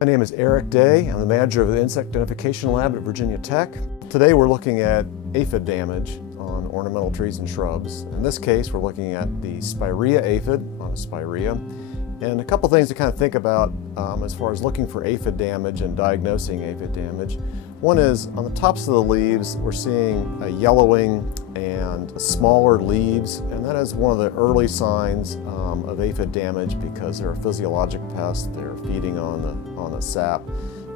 My name is Eric Day. I'm the manager of the Insect Identification Lab at Virginia Tech. Today we're looking at aphid damage on ornamental trees and shrubs. In this case, we're looking at the Spirea aphid on a spirea. And a couple things to kind of think about as far as looking for aphid damage and diagnosing aphid damage. One is on the tops of the leaves, we're seeing a yellowing and smaller leaves, and that is one of the early signs of aphid damage because they're a physiologic pest. They're feeding on the sap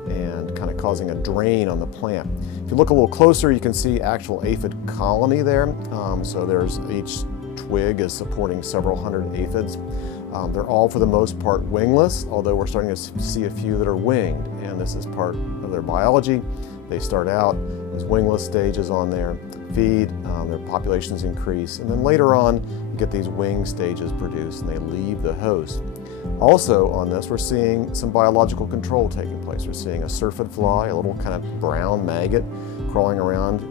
and kind of causing a drain on the plant. If you look a little closer, you can see actual aphid colony there. So there's each twig is supporting several hundred aphids. They're all, for the most part, wingless, although we're starting to see a few that are winged, and this is part of their biology. They start out as wingless stages on there, feed, their populations increase, and then later on you get these wing stages produced and they leave the host. Also on this, we're seeing some biological control taking place. We're seeing a syrphid fly, a little kind of brown maggot crawling around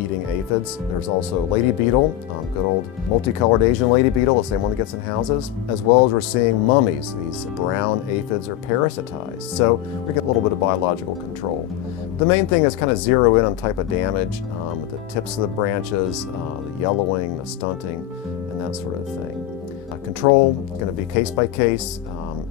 eating aphids. There's also a lady beetle, good old multicolored Asian lady beetle, the same one that gets in houses, as well as we're seeing mummies. These brown aphids are parasitized. So we get a little bit of biological control. The main thing is kind of zero in on type of damage, the tips of the branches, the yellowing, the stunting, and that sort of thing. Control is going to be case by case.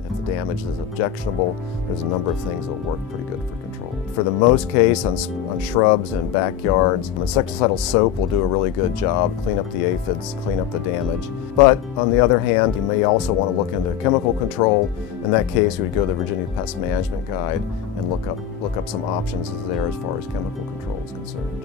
If the damage is objectionable, there's a number of things that will work pretty good for control. For the most case on shrubs and backyards, insecticidal soap will do a really good job, clean up the aphids, clean up the damage. But on the other hand, you may also want to look into chemical control. In that case, we would go to the Virginia Pest Management Guide and look up some options there as far as chemical control is concerned.